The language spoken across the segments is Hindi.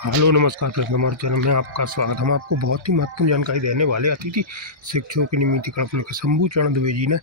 हेलो नमस्कार दोस्तों, हमारे चैनल में आपका स्वागत। हम आपको बहुत ही महत्वपूर्ण जानकारी देने वाले अतिथि शिक्षकों की नियमितीकरण को लेकर शंभू चरण दुबे जी ने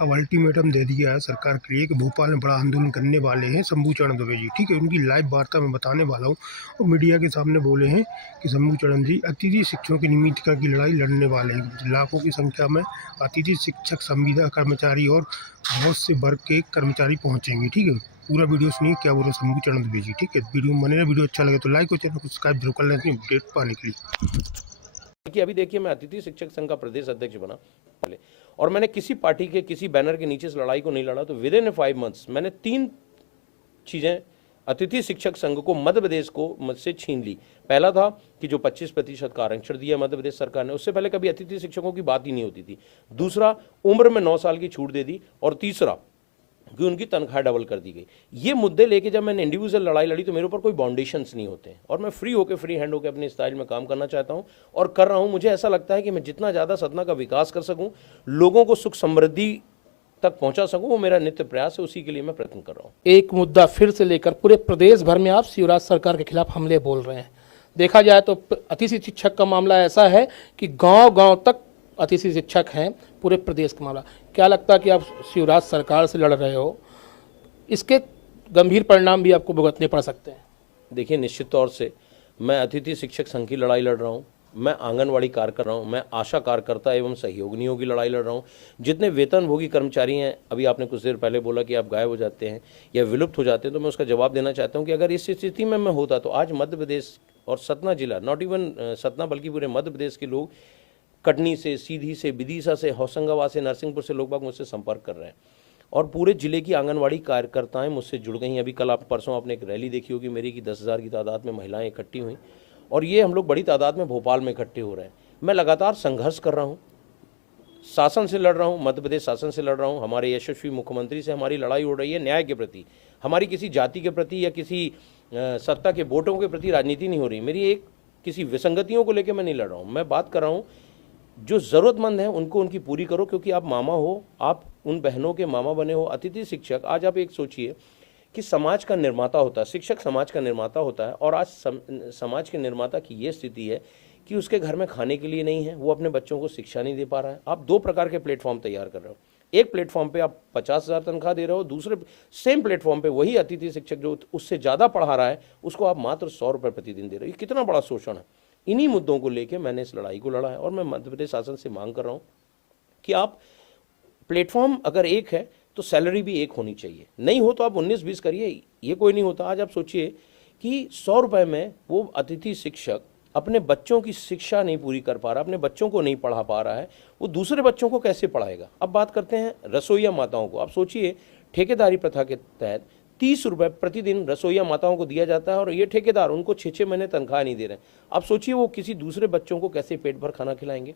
अब अल्टीमेटम दे दिया है सरकार के लिए कि भोपाल में बड़ा आंदोलन करने वाले हैं शंभू चरण दुबे जी। ठीक है, उनकी लाइव वार्ता में बताने वाला हूँ। और मीडिया के सामने बोले हैं कि शंभू चरण जी अतिथि शिक्षकों की नियमितीकरण की लड़ाई लड़ने वाले हैं। लाखों की संख्या में अतिथि शिक्षक, संविदा कर्मचारी और बहुत से वर्ग के कर्मचारी पहुँचेंगे। ठीक है, पूरा वीडियो सुनिए क्या बोल रहे शंभू चरण दुबे जी। ठीक है, वीडियो बने रहे। वीडियो अच्छा लगे तो लाइक और चैनल को सब्सक्राइब जरूर कर लें अपनी अपडेट पाने के लिए। कि अभी देखिए, मैं अतिथि शिक्षक संघ का प्रदेश अध्यक्ष बना पहले, और मैंने किसी पार्टी के किसी बैनर के नीचे इस लड़ाई को नहीं लड़ा। तो विद इन 5 मंथ्स मैंने 3 चीजें अतिथि शिक्षक संघ को मध्य प्रदेश को मुझसे छीन ली। पहला था कि जो 25% का आरक्षण दिया मध्य प्रदेश सरकार ने, उससे पहले कभी अतिथि शिक्षकों की बात ही नहीं होती थी। दूसरा, उम्र में 9 साल की छूट दे दी। और तीसरा कि उनकी तनख्वाह डबल कर दी गई। ये मुद्दे लेके जब मैंने इंडिविजुअल लड़ाई लड़ी तो मेरे ऊपर कोई बाउंडेशंस नहीं होते, और मैं फ्री हैंड होकर अपने स्टाइल में काम करना चाहता हूं और कर रहा हूं। मुझे ऐसा लगता है कि मैं जितना ज़्यादा सतना का विकास कर सकूं, लोगों को सुख समृद्धि तक पहुंचा सकूं, वो मेरा नित्य प्रयास है। उसी के लिए मैं प्रयत्न कर रहा हूं। एक मुद्दा फिर से लेकर पूरे प्रदेश भर में आप शिवराज सरकार के खिलाफ हमले बोल रहे हैं। देखा जाए तो अतिथि शिक्षक का मामला ऐसा है कि गांव-गांव तक अतिथि शिक्षक हैं, पूरे प्रदेश का मामला। क्या लगता है कि आप शिवराज सरकार से लड़ रहे हो, इसके गंभीर परिणाम भी आपको भुगतने पड़ सकते हैं? देखिए, निश्चित तौर से मैं अतिथि शिक्षक संघ की लड़ाई लड़ रहा हूँ, मैं आंगनवाड़ी कार्य कर रहा हूँ, मैं आशा कार्यकर्ता एवं सहयोगिनियों की लड़ाई लड़ रहा हूँ। जितने वेतनभोगी कर्मचारी हैं, अभी आपने कुछ देर पहले बोला कि आप गायब हो जाते हैं या विलुप्त हो जाते हैं, तो मैं उसका जवाब देना चाहता हूँ कि अगर इस स्थिति में मैं होता तो आज मध्य प्रदेश और सतना जिला, नॉट इवन सतना बल्कि पूरे मध्य प्रदेश के लोग कटनी से, सीधी से, विदिशा से, होशंगाबाद से, नरसिंहपुर से लोग बाग मुझसे संपर्क कर रहे हैं। और पूरे जिले की आंगनवाड़ी कार्यकर्ताएं मुझसे जुड़ गई। अभी कल आप परसों आपने एक रैली देखी होगी मेरी कि 10,000 की तादाद में महिलाएं इकट्ठी हुई, और ये हम लोग बड़ी तादाद में भोपाल में इकट्ठे हो रहे हैं। मैं लगातार संघर्ष कर रहा हूँ, शासन से लड़ रहा हूँ, मध्य प्रदेश शासन से लड़ रहा हूँ। हमारे यशस्वी मुख्यमंत्री से हमारी लड़ाई हो रही है न्याय के प्रति, हमारी किसी जाति के प्रति या किसी सत्ता के वोटों के प्रति राजनीति नहीं हो रही। मेरी एक किसी विसंगतियों को लेकर मैं नहीं लड़ रहा हूँ। मैं बात कर रहा हूँ जो ज़रूरतमंद हैं उनको उनकी पूरी करो, क्योंकि आप मामा हो, आप उन बहनों के मामा बने हो। अतिथि शिक्षक, आज आप एक सोचिए कि समाज का निर्माता होता है, शिक्षक समाज का निर्माता होता है, और आज समाज के निर्माता की ये स्थिति है कि उसके घर में खाने के लिए नहीं है, वो अपने बच्चों को शिक्षा नहीं दे पा रहा है। आप 2 प्रकार के प्लेटफॉर्म तैयार कर रहे हो। एक प्लेटफॉर्म पे आप 50,000 तनख्वाह दे रहे हो, दूसरे सेम प्लेटफॉर्म पे वही अतिथि शिक्षक जो उससे ज़्यादा पढ़ा रहा है उसको आप मात्र 100 रुपये प्रतिदिन दे रहे हो। ये कितना बड़ा शोषण है। इन्हीं मुद्दों को लेकर मैंने इस लड़ाई को लड़ा है, और मैं मध्य प्रदेश शासन से मांग कर रहा हूँ कि आप प्लेटफॉर्म अगर एक है तो सैलरी भी एक होनी चाहिए। नहीं हो तो आप 19-20 करिए, ये कोई नहीं होता। आज आप सोचिए कि 100 रुपये में वो अतिथि शिक्षक अपने बच्चों की शिक्षा नहीं पूरी कर पा रहा, अपने बच्चों को नहीं पढ़ा पा रहा है, वो दूसरे बच्चों को कैसे पढ़ाएगा। अब बात करते हैं रसोईया माताओं को। आप सोचिए, ठेकेदारी प्रथा के तहत 30 रुपये प्रतिदिन रसोईया माताओं को दिया जाता है, और ये ठेकेदार उनको 6-6 महीने तनख्वाह नहीं दे रहे हैं। आप सोचिए वो किसी दूसरे बच्चों को कैसे पेट भर खाना खिलाएंगे।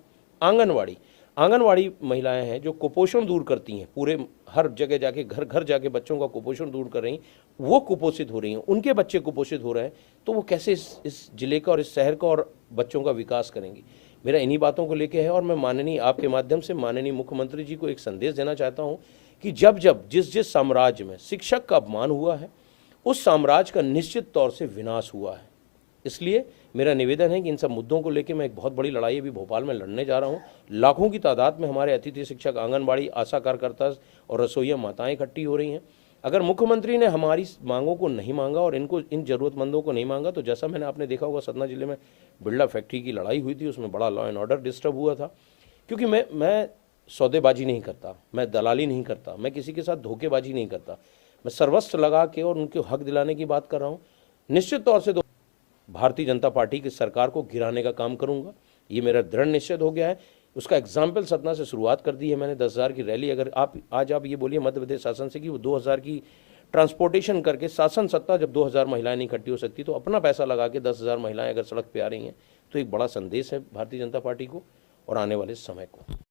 आंगनवाड़ी महिलाएं हैं जो कुपोषण दूर करती हैं, पूरे हर जगह जाके घर घर जाके बच्चों का कुपोषण दूर कर रही हैं, वो कुपोषित हो रही हैं, उनके बच्चे कुपोषित हो रहे हैं, तो वो कैसे इस जिले का और इस शहर का और बच्चों का विकास करेंगी। मेरा इन्हीं बातों को लेके है, और मैं माननीय आपके माध्यम से माननीय मुख्यमंत्री जी को एक संदेश देना चाहता हूँ कि जब जिस साम्राज्य में शिक्षक का अपमान हुआ है, उस साम्राज्य का निश्चित तौर से विनाश हुआ है। इसलिए मेरा निवेदन है कि इन सब मुद्दों को लेकर मैं एक बहुत बड़ी लड़ाई अभी भोपाल में लड़ने जा रहा हूँ। लाखों की तादाद में हमारे अतिथि शिक्षक, आंगनबाड़ी, आशा कार्यकर्ता और रसोईया माताएं इकट्ठी हो रही हैं। अगर मुख्यमंत्री ने हमारी मांगों को नहीं मांगा और इन जरूरतमंदों को नहीं मांगा, तो जैसा मैंने आपने देखा होगा सतना जिले में बिरला फैक्ट्री की लड़ाई हुई थी, उसमें बड़ा लॉ एंड ऑर्डर डिस्टर्ब हुआ था। क्योंकि मैं सौदेबाजी नहीं करता, मैं दलाली नहीं करता, मैं किसी के साथ धोखेबाजी नहीं करता, मैं सर्वस्व लगा के और उनके हक दिलाने की बात कर रहा हूँ। निश्चित तौर से भारतीय जनता पार्टी की सरकार को गिराने का काम करूंगा, ये मेरा दृढ़ निश्चय हो गया है। उसका एग्जाम्पल सतना से शुरुआत कर दी है मैंने। 10,000 की रैली, अगर आज आप ये बोलिए मध्य प्रदेश शासन से कि वो 2,000 की ट्रांसपोर्टेशन करके शासन सत्ता, जब 2,000 महिलाएं नहीं इकट्ठी हो सकती तो अपना पैसा लगा के 10,000 महिलाएं अगर सड़क पे आ रही हैं, तो एक बड़ा संदेश है भारतीय जनता पार्टी को और आने वाले समय को।